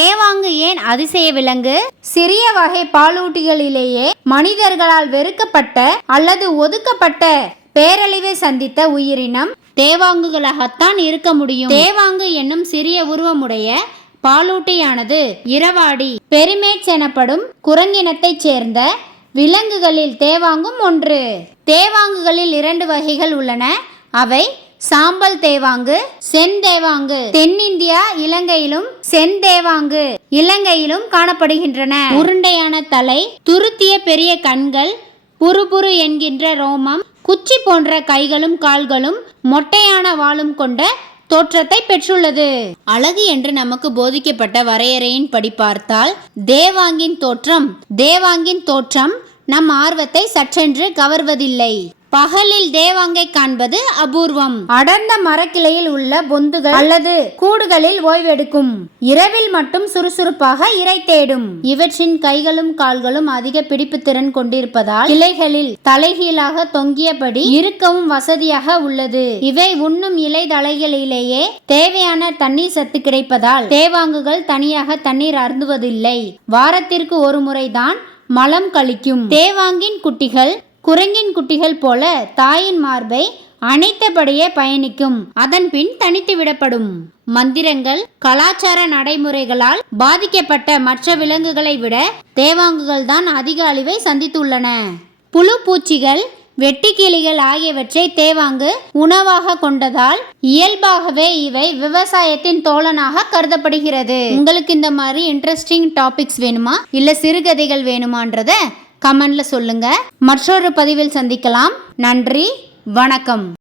தேவாங்கு ஏன் அதிசய விலங்கு? சிறிய வகை பாலூட்டிகளிலேயே மனிதர்களால் வெறுக்கப்பட்ட அல்லது ஒதுக்கப்பட்ட பேரழிவை சந்தித்த உயிரினம். தேவாங்குகளாகத்தான் இருக்க முடியும். தேவாங்கு என்னும் சிறிய உருவமுடைய பாலூட்டியானது இரவாடி பெருமேட்ஸ் எனப்படும் குரங்கினத்தைச் சேர்ந்த விலங்குகளில் தேவாங்கும் ஒன்று. தேவாங்குகளில் இரண்டு வகைகள் உள்ளன. அவை சாம்பல் தேவாங்கு செந்தேவாங்கு தென்னிந்தியா இலங்கையிலும் செந்தேவாங்கு இலங்கையிலும் காணப்படுகின்றன. உருண்டையான தலை துருத்திய பெரிய கண்கள் புறுபுறு என்கின்ற ரோமம் குச்சி போன்ற கைகளும் கால்களும் மொட்டையான வாளும் கொண்ட தோற்றத்தை பெற்றுள்ளது. அழகு என்று நமக்கு போதிக்கப்பட்ட வரையறையின் படி பார்த்தால் தேவாங்கின் தோற்றம் தேவாங்கின் தோற்றம் நம் ஆர்வத்தை சற்றென்று கவர்வதில்லை. பகலில் தேவாங்கை காண்பது அபூர்வம். அடர்ந்த மரக்கிளையில் உள்ள பொந்துகள் அல்லது கூடுகளில் ஓய்வெடுக்கும். இரவில் மட்டும் சுறுசுறுப்பாக இரை தேடும். இவற்றின் கைகளும் கால்களும் அதிக பிடிப்பு திறன் கொண்டிருப்பதால் இலைகளில் தலைகீழாக தொங்கியபடி இருக்கவும் வசதியாக உள்ளது. இவை உண்ணும் இலை தலைகளிலேயே தேவையான தண்ணீர் சத்து கிடைப்பதால் தேவாங்குகள் தனியாக தண்ணீர் அருந்துவதில்லை. வாரத்திற்கு ஒரு முறைதான் மலம் கழிக்கும். தேவாங்கின் குட்டிகள் குரங்கின் குட்டிகள் போல தாயின் மார்பை அனைத்தபடியே பயணிக்கும். அதன் பின் தனித்து விடப்படும். மந்திரங்கள் கலாச்சார நடைமுறைகளால் பாதிக்கப்பட்ட மற்ற விலங்குகளை விட தேவாங்குகள் தான் அதிக அழிவை சந்தித்துள்ளன. புழு பூச்சிகள் வெட்டுக்கிளிகள் ஆகியவற்றை தேவாங்கு உணவாக கொண்டதால் இயல்பாகவே இவை விவசாயத்தின் தோழனாக கருதப்படுகிறது. உங்களுக்கு இந்த மாதிரி இன்ட்ரெஸ்டிங் டாபிக்ஸ் வேணுமா? இல்ல சிறுகதைகள் வேணுமான்றத கமெண்ட்ல சொல்லுங்க. மற்றொரு பதிவில் சந்திக்கலாம். நன்றி. வணக்கம்.